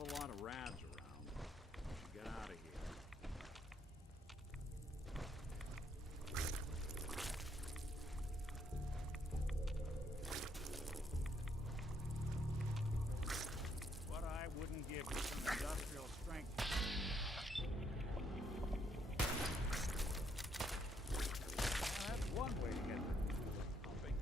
awful lot of rats around. We should get out of here. What I wouldn't give you some industrial strength. Well, that's one way to get pumping.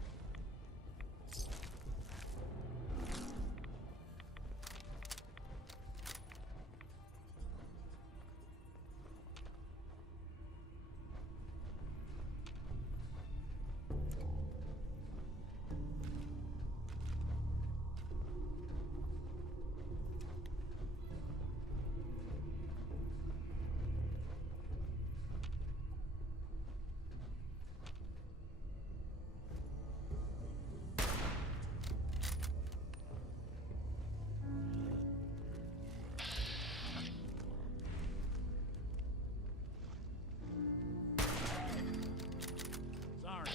Sorry,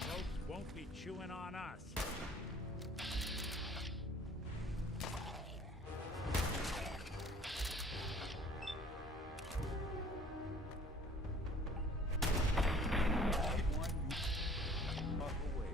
folks won't be chewing on us. Walk away.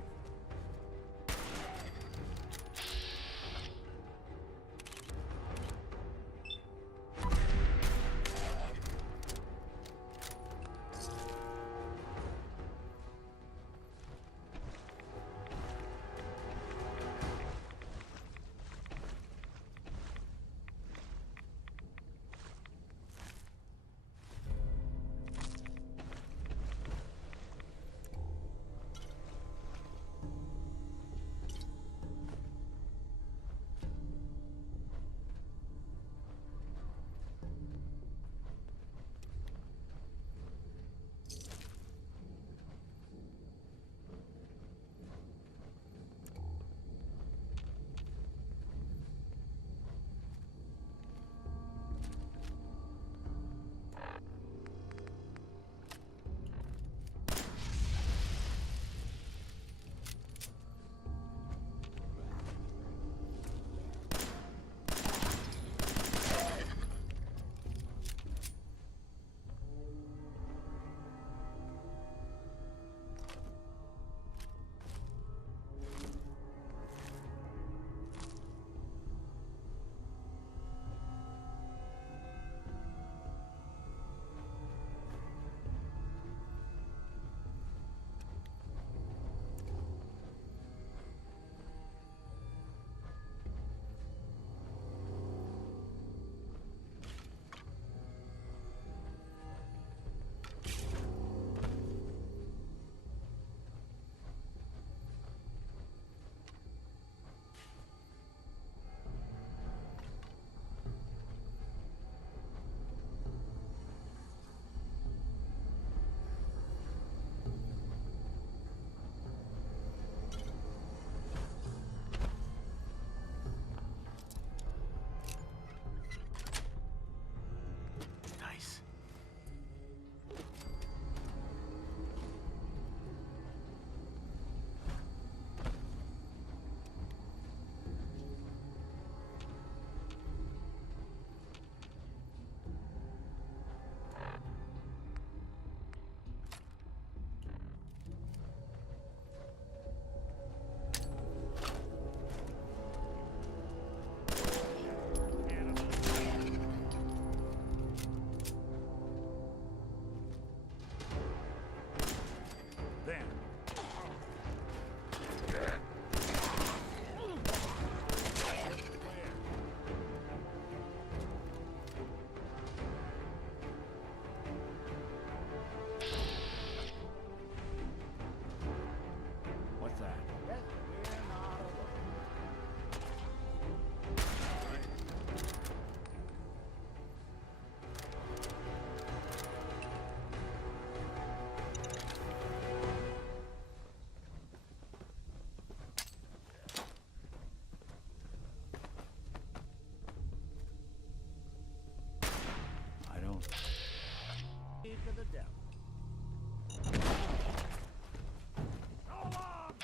Nice. Then. What's that? Yes, we're not alone. I don't. To the devil. Go along!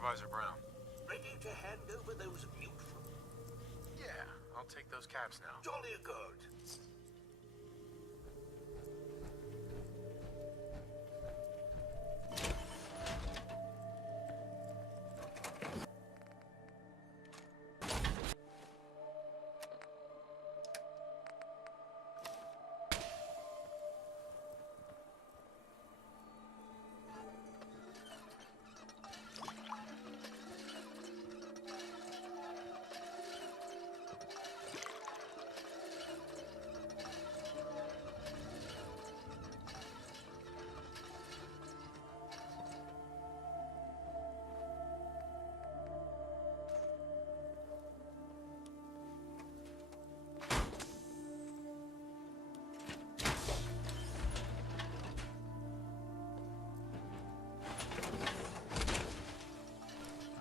Supervisor Brown. Ready to hand over those mute from Yeah, I'll take those caps now. jolly good.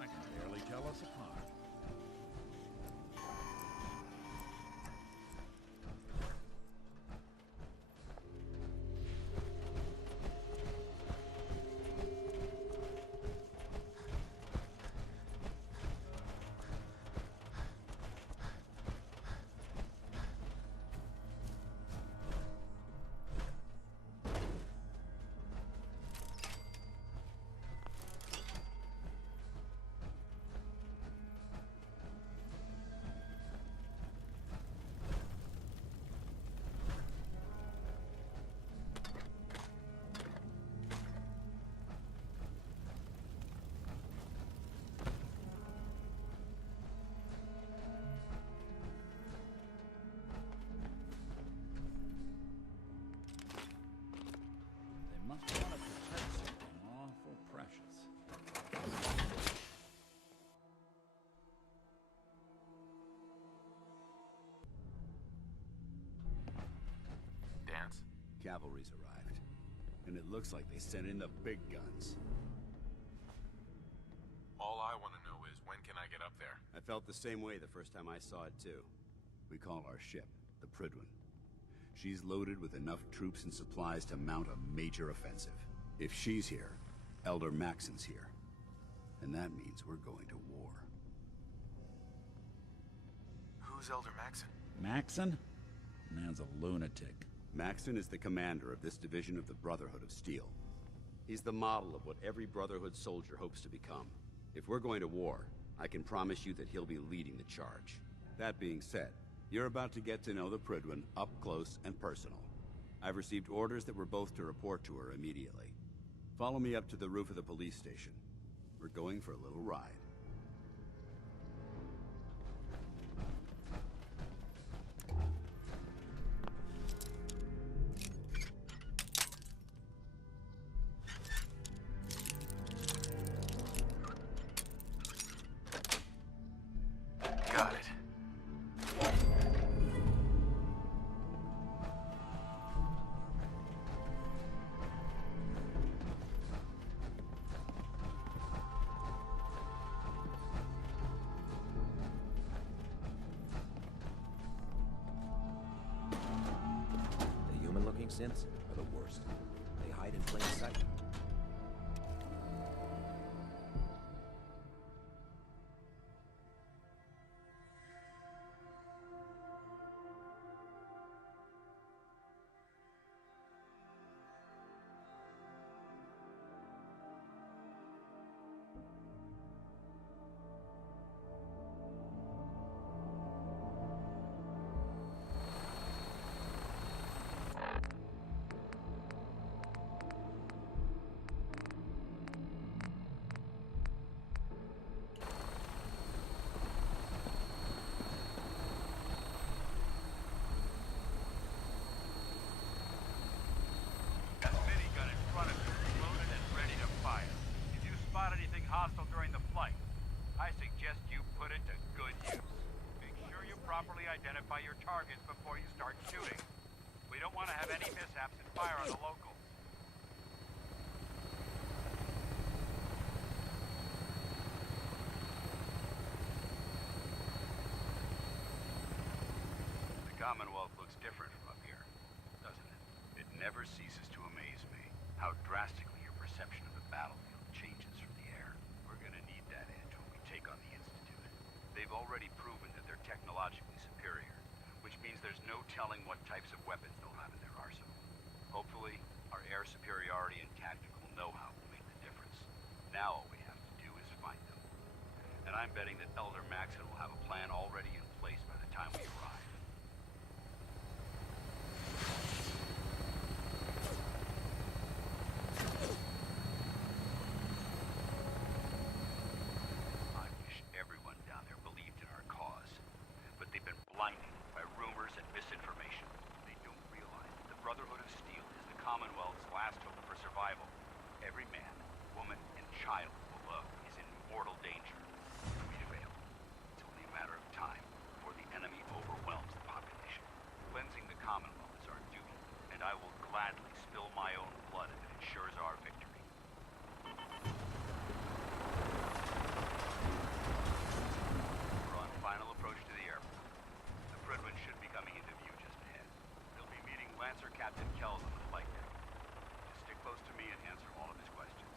I can barely tell us apart. They must want to protect something awful precious. Dance? Cavalry's arrived. And it looks like they sent in the big guns. All I want to know is when can I get up there? I felt the same way the first time I saw it too. We call our ship the Prydwen. She's loaded with enough troops and supplies to mount a major offensive. If she's here, Elder Maxon's here. And that means we're going to war. Who's Elder Maxon? Maxon? Man's a lunatic. Maxon is the commander of this division of the Brotherhood of Steel. He's the model of what every Brotherhood soldier hopes to become. If we're going to war, I can promise you that he'll be leading the charge. That being said, you're about to get to know the Prydwen up close and personal. I've received orders that we're both to report to her immediately. Follow me up to the roof of the police station. We're going for a little ride. Got it. The human-looking synths are the worst. They hide in plain sight. That minigun in front of you is loaded and ready to fire. If you spot anything hostile during the flight, I suggest you put it to good use. Make sure you properly identify your targets before you start shooting. We don't want to have any mishaps and fire on the locals. The Commonwealth looks different from up here, doesn't it? It never ceases to amaze me how drastically your perception of the battlefield changes from the air. We're gonna need that edge when we take on the Institute. They've already proven that they're technologically superior, which means there's no telling what types of weapons they'll have in their arsenal. Hopefully, our air superiority and tactical know-how will make the difference. Now all we have to do is find them. And I'm betting that Elder Maxon will have a plan already in place by the time we arrive. I wish everyone down there believed in our cause, but they've been blinded by rumors and misinformation. They don't realize that the Brotherhood of Steel is the Commonwealth's last hope for survival. Every man, woman, and child below is in mortal danger. If we fail, it's only a matter of time before the enemy overwhelms the population. Cleansing the Commonwealth is our duty, and I will gladly spill my own blood if it ensures our victory. We're on final approach to the airport. The Fredwin should be coming into view just ahead. They'll be meeting Lancer Captain Kells on the flight deck. Just stick close to me and answer all of his questions.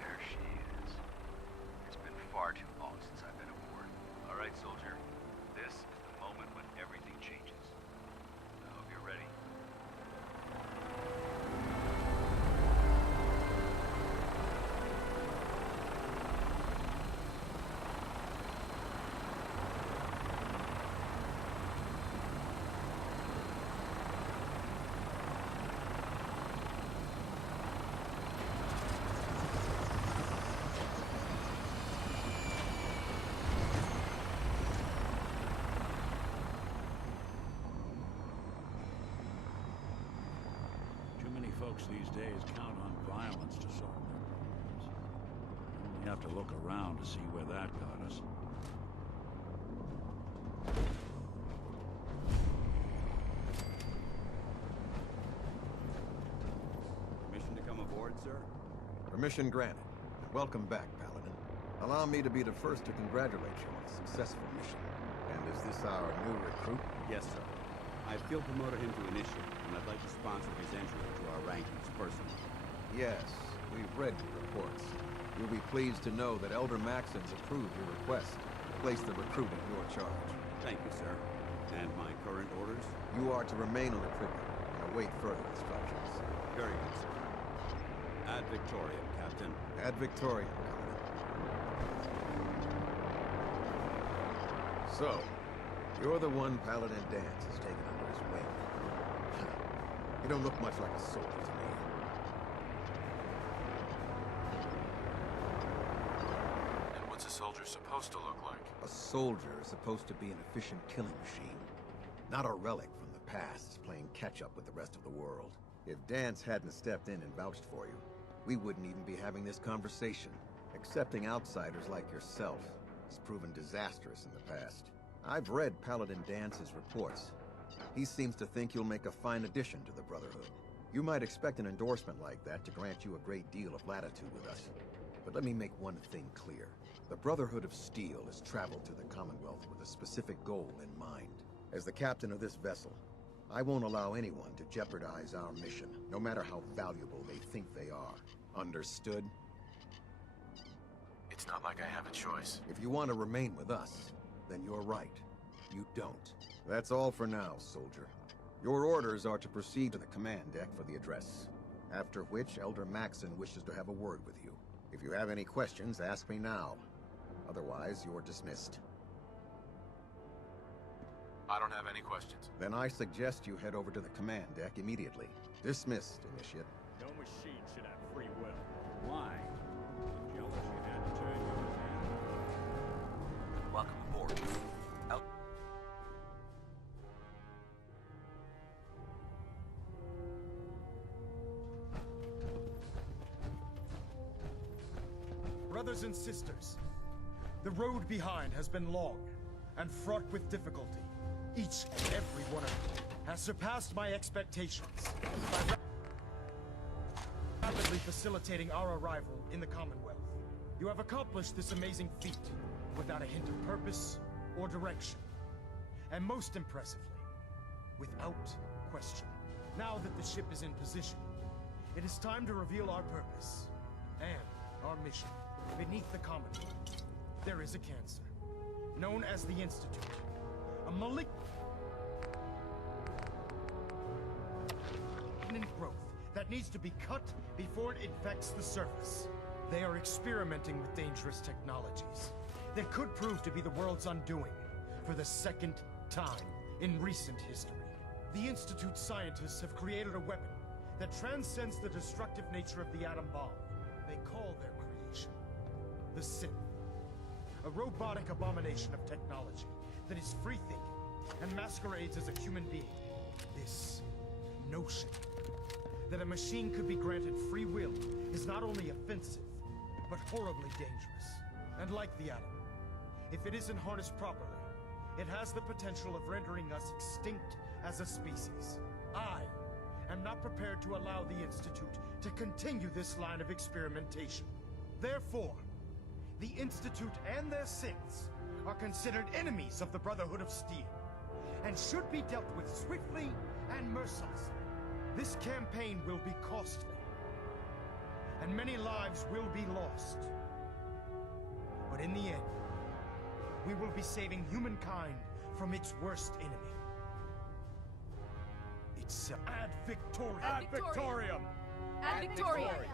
There she is. It's been far too long since I've been aboard. All right, soldier. This is the moment when everything changes. I hope you're ready. Too many folks these days count on violence to solve their problems. You have to look around to see where that got us. Permission to come aboard, sir? Permission granted. Welcome back, Paladin. Allow me to be the first to congratulate you on a successful mission. And is this our new recruit? Yes, sir. I've field promoted him to initiate, and I'd like to sponsor his entry into our rankings personally. Yes, we've read your reports. You'll be pleased to know that Elder Maxon's approved your request to place the recruit in your charge. Thank you, sir. And my current orders? You are to remain on the Privy and await further instructions. Very good, sir. Ad Victoriam, Captain. Ad Victoriam, Paladin. So, you're the one Paladin Danse has taken under his wing. You don't look much like a soldier to me. And what's a soldier supposed to look like? A soldier is supposed to be an efficient killing machine. Not a relic from the past, playing catch-up with the rest of the world. If Danse hadn't stepped in and vouched for you, we wouldn't even be having this conversation. Accepting outsiders like yourself has proven disastrous in the past. I've read Paladin Dance's reports. He seems to think you'll make a fine addition to the Brotherhood. You might expect an endorsement like that to grant you a great deal of latitude with us. But let me make one thing clear. The Brotherhood of Steel has traveled to the Commonwealth with a specific goal in mind. As the captain of this vessel, I won't allow anyone to jeopardize our mission, no matter how valuable they think they are. Understood? It's not like I have a choice. If you want to remain with us, then you're right. You don't. That's all for now, soldier. Your orders are to proceed to the command deck for the address. After which, Elder Maxon wishes to have a word with you. If you have any questions, ask me now. Otherwise, you're dismissed. I don't have any questions. Then I suggest you head over to the command deck immediately. Dismissed, Initiate. No machine should have free will. Why? Did She had to turn yours in. Welcome aboard. Out. Brothers and sisters, the road behind has been long and fraught with difficulty. Each and every one of you has surpassed my expectations by rapidly facilitating our arrival in the Commonwealth. You have accomplished this amazing feat without a hint of purpose or direction. And most impressively, without question. Now that the ship is in position, it is time to reveal our purpose and our mission. Beneath the Commonwealth, there is a cancer, known as the Institute. A malignant growth that needs to be cut before it infects the surface. They are experimenting with dangerous technologies that could prove to be the world's undoing for the second time in recent history. The Institute scientists have created a weapon that transcends the destructive nature of the atom bomb. They call their creation the Sith, a robotic abomination of technology that is free-thinking and masquerades as a human being. This notion that a machine could be granted free will is not only offensive, but horribly dangerous. And like the atom, if it isn't harnessed properly, it has the potential of rendering us extinct as a species. I am not prepared to allow the Institute to continue this line of experimentation. Therefore, the Institute and their Siths are considered enemies of the Brotherhood of Steel, and should be dealt with swiftly and mercilessly. This campaign will be costly, and many lives will be lost. But in the end, we will be saving humankind from its worst enemy. It's Ad Victoriam! Ad Victoriam! Ad Victoriam!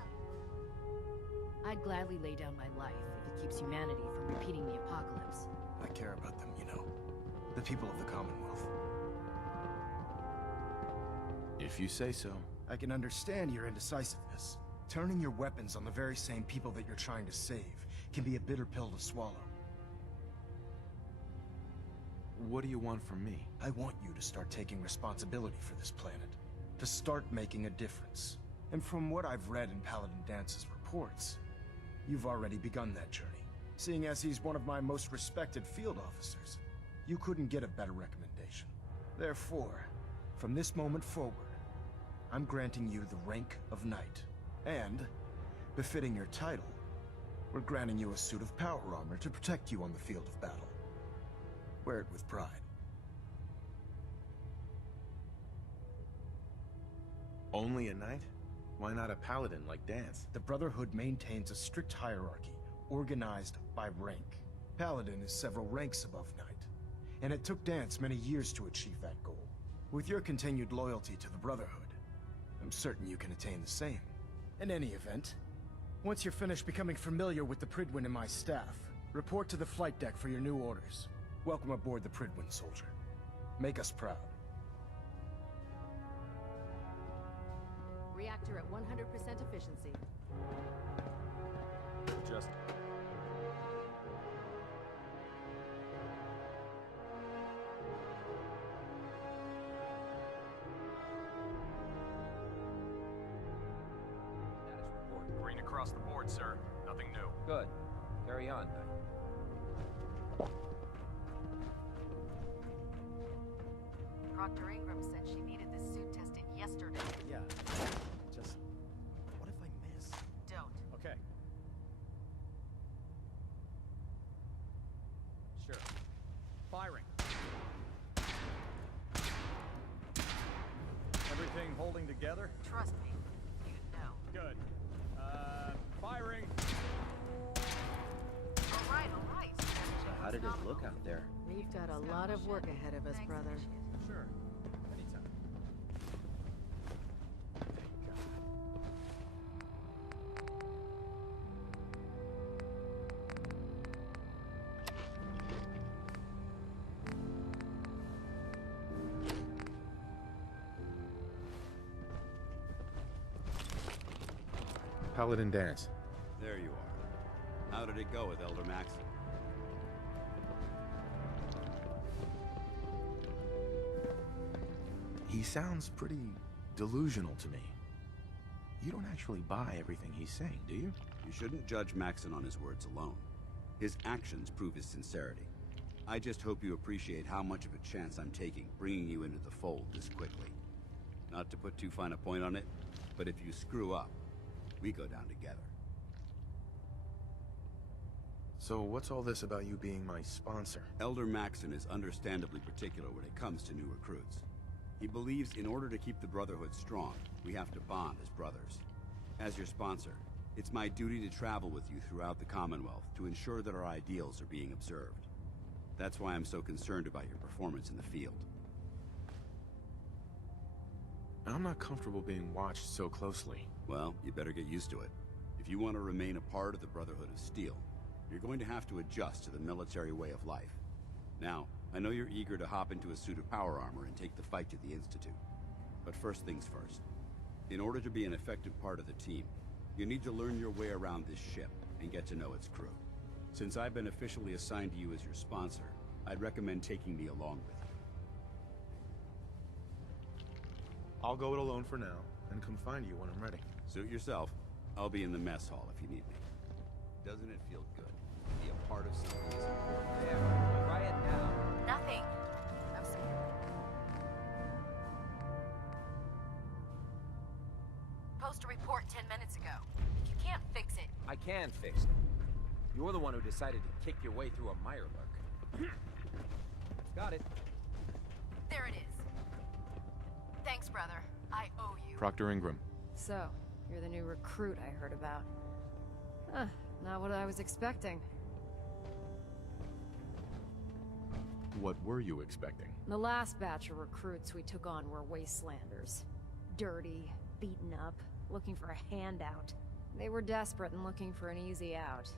I'd gladly lay down my life if it keeps humanity from repeating the apocalypse. I care about them, you know. The people of the Commonwealth. If you say so. I can understand your indecisiveness. Turning your weapons on the very same people that you're trying to save can be a bitter pill to swallow. What do you want from me? I want you to start taking responsibility for this planet. To start making a difference. And from what I've read in Paladin Dance's reports, you've already begun that journey. Seeing as he's one of my most respected field officers, you couldn't get a better recommendation. Therefore, from this moment forward, I'm granting you the rank of Knight. And, befitting your title, we're granting you a suit of power armor to protect you on the field of battle. Wear it with pride. Only a knight? Why not a paladin like Dance? The Brotherhood maintains a strict hierarchy, organized by rank. Paladin is several ranks above Knight, and it took Dance many years to achieve that goal. With your continued loyalty to the Brotherhood, I'm certain you can attain the same. In any event, once you're finished becoming familiar with the Prydwen and my staff, report to the flight deck for your new orders. Welcome aboard the Prydwen, soldier. Make us proud. Reactor at 100% efficiency. Just... Status report. Green across the board, sir. Nothing new. Good. Carry on, Knight. Proctor Ingram said she needed this suit tested yesterday. Yeah, just... what if I miss? Don't. Okay. Sure. Firing. Everything holding together? Trust me. You know. Good. Firing. All right. So how did it look out there? We've got a lot of work ahead of us, brother. Sure. Anytime. Paladin Dance. There you are. How did it go with Elder Maxon? He sounds pretty delusional to me. You don't actually buy everything he's saying, do you? You shouldn't judge Maxon on his words alone. His actions prove his sincerity. I just hope you appreciate how much of a chance I'm taking bringing you into the fold this quickly. Not to put too fine a point on it, but if you screw up, we go down together. So what's all this about you being my sponsor? Elder Maxon is understandably particular when it comes to new recruits. He believes in order to keep the Brotherhood strong, we have to bond as brothers. As your sponsor, it's my duty to travel with you throughout the Commonwealth to ensure that our ideals are being observed. That's why I'm so concerned about your performance in the field. I'm not comfortable being watched so closely. Well, you better get used to it. If you want to remain a part of the Brotherhood of Steel, you're going to have to adjust to the military way of life. Now, I know you're eager to hop into a suit of power armor and take the fight to the Institute. But first things first. In order to be an effective part of the team, you need to learn your way around this ship and get to know its crew. Since I've been officially assigned to you as your sponsor, I'd recommend taking me along with you. I'll go it alone for now, and come find you when I'm ready. Suit yourself. I'll be in the mess hall if you need me. Doesn't it feel good to be a part of something as important? There, riot now. Nothing. I'm sorry. Post a report 10 minutes ago. If you can't fix it. I can fix it. You're the one who decided to kick your way through a Mirelurk. Got it. There it is. Thanks, brother. I owe you. Proctor Ingram. So, you're the new recruit I heard about. Huh, not what I was expecting. What were you expecting? The last batch of recruits we took on were wastelanders. Dirty, beaten up, looking for a handout. They were desperate and looking for an easy out.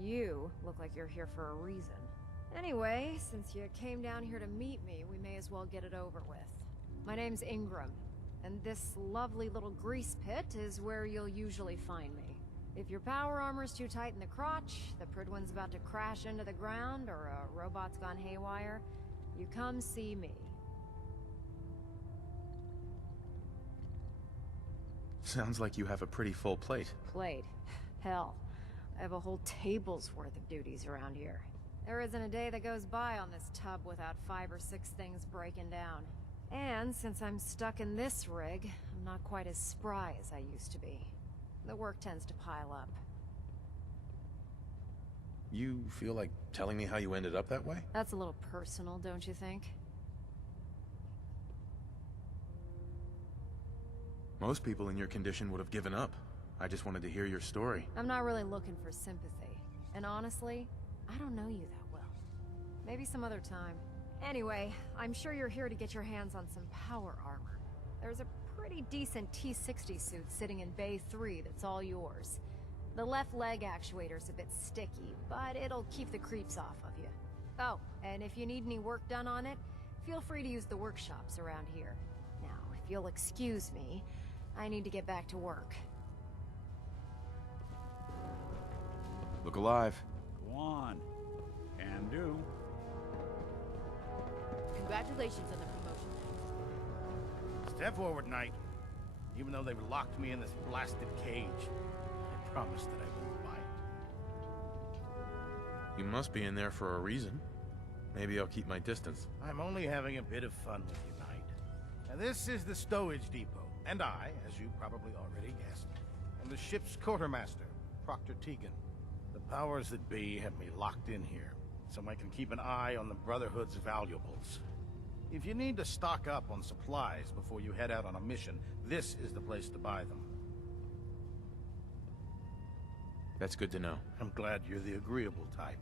You look like you're here for a reason. Anyway, since you came down here to meet me, we may as well get it over with. My name's Ingram, and this lovely little grease pit is where you'll usually find me. If your power armor's too tight in the crotch, the Pridwen's about to crash into the ground, or a robot's gone haywire, you come see me. Sounds like you have a pretty full plate. Plate? Hell, I have a whole table's worth of duties around here. There isn't a day that goes by on this tub without 5 or 6 things breaking down. And since I'm stuck in this rig, I'm not quite as spry as I used to be. The work tends to pile up. You feel like telling me how you ended up that way? That's a little personal, don't you think? Most people in your condition would have given up. I just wanted to hear your story. I'm not really looking for sympathy. And honestly, I don't know you that well. Maybe some other time. Anyway, I'm sure you're here to get your hands on some power armor. There's a pretty decent T-60 suit sitting in Bay 3 that's all yours. The left leg actuator's a bit sticky, but it'll keep the creeps off of you. Oh, and if you need any work done on it, feel free to use the workshops around here. Now, if you'll excuse me, I need to get back to work. Look alive. Go on. Can do. Congratulations on the promotion. Step forward, Knight. Even though they've locked me in this blasted cage, I promise that I won't bite. You must be in there for a reason. Maybe I'll keep my distance. I'm only having a bit of fun with you, Knight. Now, this is the stowage depot, and I, as you probably already guessed, am the ship's quartermaster, Proctor Tegan. The powers that be have me locked in here, so I can keep an eye on the Brotherhood's valuables. If you need to stock up on supplies before you head out on a mission, this is the place to buy them. That's good to know. I'm glad you're the agreeable type.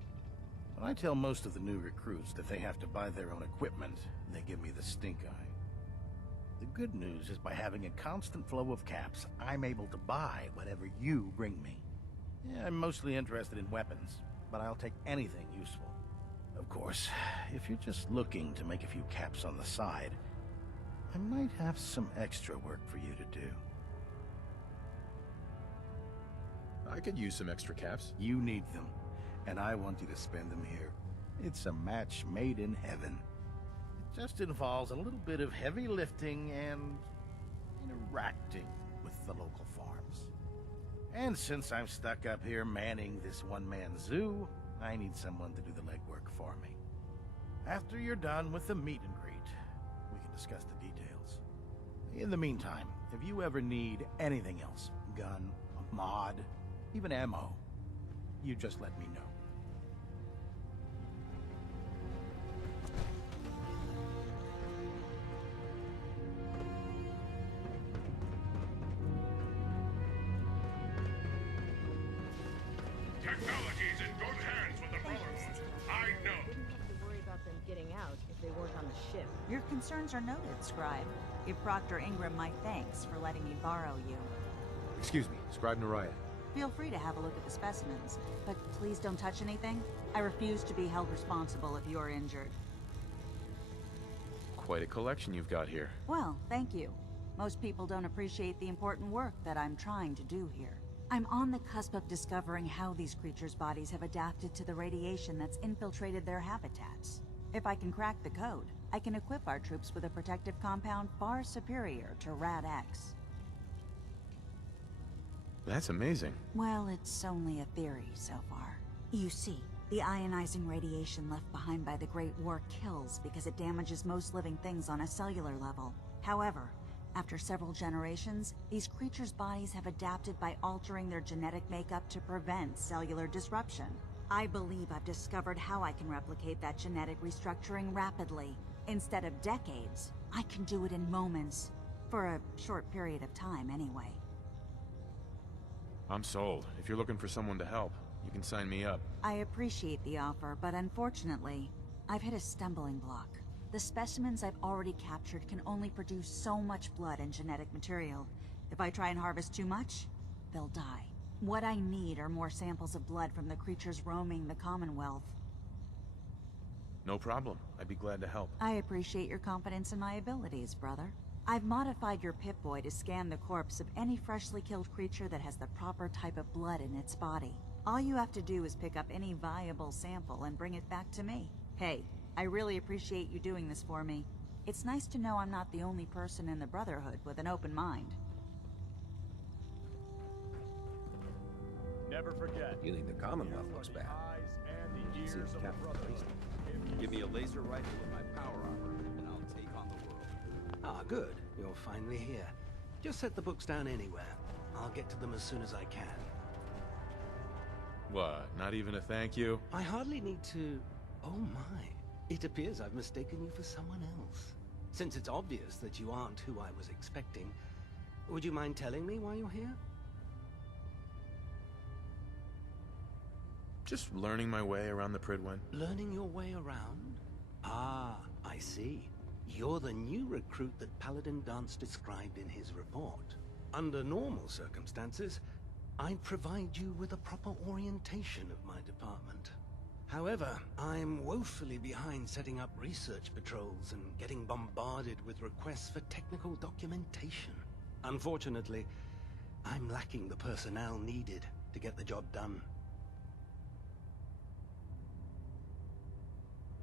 When I tell most of the new recruits that they have to buy their own equipment, they give me the stink eye. The good news is by having a constant flow of caps, I'm able to buy whatever you bring me. Yeah, I'm mostly interested in weapons, but I'll take anything useful. Of course, if you're just looking to make a few caps on the side, I might have some extra work for you to do. I could use some extra caps. You need them, and I want you to spend them here. It's a match made in heaven. It just involves a little bit of heavy lifting and interacting with the local farms. And since I'm stuck up here manning this one-man zoo, I need someone to do the legwork for me. After you're done with the meet and greet, we can discuss the details. In the meantime, if you ever need anything else, gun, a mod, even ammo, you just let me know. Technology's in good hands with the Brotherhood. I know. Wouldn't have to worry about them getting out if they weren't on the ship. Your concerns are noted, Scribe. Give Proctor Ingram my thanks for letting me borrow you. Excuse me, Scribe Naraya. Feel free to have a look at the specimens, but please don't touch anything. I refuse to be held responsible if you're injured. Quite a collection you've got here. Well, thank you. Most people don't appreciate the important work that I'm trying to do here. I'm on the cusp of discovering how these creatures' bodies have adapted to the radiation that's infiltrated their habitats. If I can crack the code, I can equip our troops with a protective compound far superior to Rad-X. That's amazing. Well, it's only a theory so far. You see, the ionizing radiation left behind by the Great War kills because it damages most living things on a cellular level. However, after several generations, these creatures' bodies have adapted by altering their genetic makeup to prevent cellular disruption. I believe I've discovered how I can replicate that genetic restructuring rapidly. Instead of decades, I can do it in moments. For a short period of time, anyway. I'm sold. If you're looking for someone to help, you can sign me up. I appreciate the offer, but unfortunately, I've hit a stumbling block. The specimens I've already captured can only produce so much blood and genetic material. If I try and harvest too much, they'll die. What I need are more samples of blood from the creatures roaming the Commonwealth. No problem. I'd be glad to help. I appreciate your confidence in my abilities, brother. I've modified your Pip-Boy to scan the corpse of any freshly killed creature that has the proper type of blood in its body. All you have to do is pick up any viable sample and bring it back to me. Hey, I really appreciate you doing this for me. It's nice to know I'm not the only person in the Brotherhood with an open mind. Never forget. You think the Commonwealth looks bad? Eyes and the ears of the Brotherhood. Give me a laser rifle and my power armor, and I'll take on the world. Ah, good. You're finally here. Just set the books down anywhere. I'll get to them as soon as I can. What, not even a thank you? I hardly need to... Oh my. It appears I've mistaken you for someone else. Since it's obvious that you aren't who I was expecting, would you mind telling me why you're here? Just learning my way around the Prydwen. Learning your way around? Ah, I see. You're the new recruit that Paladin Danse described in his report. Under normal circumstances, I'd provide you with a proper orientation of my department. However, I'm woefully behind setting up research patrols and getting bombarded with requests for technical documentation. Unfortunately, I'm lacking the personnel needed to get the job done.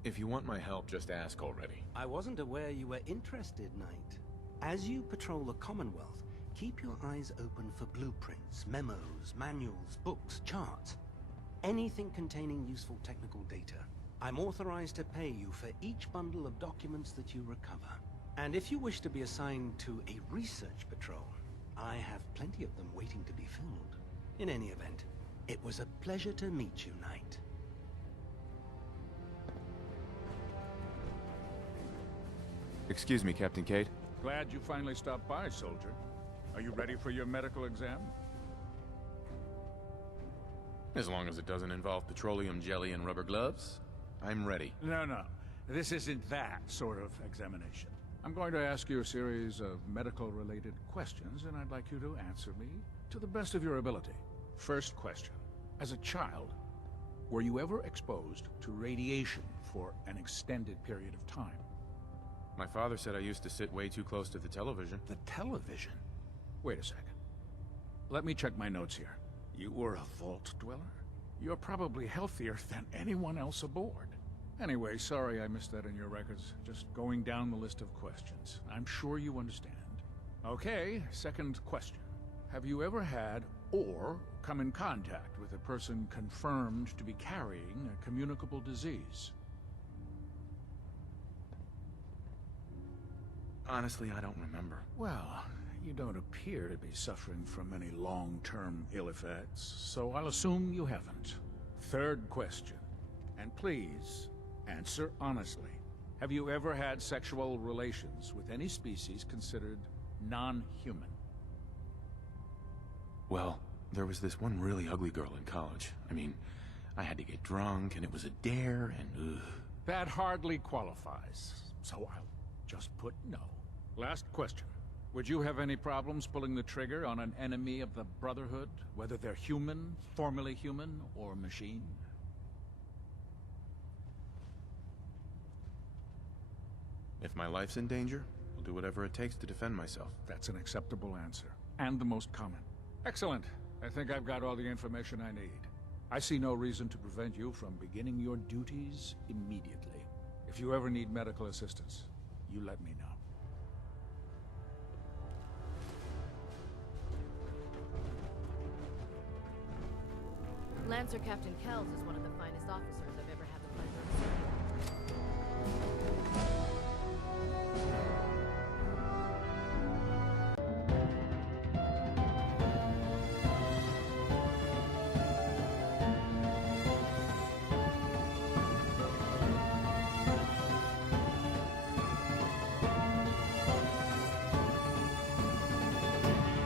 If you want my help, just ask already. I wasn't aware you were interested, Knight. As you patrol the Commonwealth, keep your eyes open for blueprints, memos, manuals, books, charts. Anything containing useful technical data. I'm authorized to pay you for each bundle of documents that you recover. And if you wish to be assigned to a research patrol, I have plenty of them waiting to be filled. In any event, it was a pleasure to meet you, Knight. Excuse me, Captain Cade. Glad you finally stopped by, soldier. Are you ready for your medical exam? As long as it doesn't involve petroleum jelly and rubber gloves, I'm ready. No. This isn't that sort of examination. I'm going to ask you a series of medical-related questions, and I'd like you to answer me to the best of your ability. First question. As a child, were you ever exposed to radiation for an extended period of time? My father said I used to sit way too close to the television. The television? Wait a second. Let me check my notes here. You were a Vault Dweller? You're probably healthier than anyone else aboard. Anyway, sorry I missed that in your records. Just going down the list of questions. I'm sure you understand. Okay, second question. Have you ever had or come in contact with a person confirmed to be carrying a communicable disease? Honestly, I don't remember. Well, you don't appear to be suffering from any long-term ill effects, so I'll assume you haven't. Third question, and please, answer honestly. Have you ever had sexual relations with any species considered non-human? Well, there was this one really ugly girl in college. I mean, I had to get drunk, and it was a dare, and ugh. That hardly qualifies, so I'll just put no. Last question. Would you have any problems pulling the trigger on an enemy of the Brotherhood, whether they're human, formerly human, or machine? If my life's in danger, I'll do whatever it takes to defend myself. That's an acceptable answer, and the most common. Excellent. I think I've got all the information I need. I see no reason to prevent you from beginning your duties immediately. If you ever need medical assistance, you let me know. Lancer Captain Kells is one of the finest officers I've ever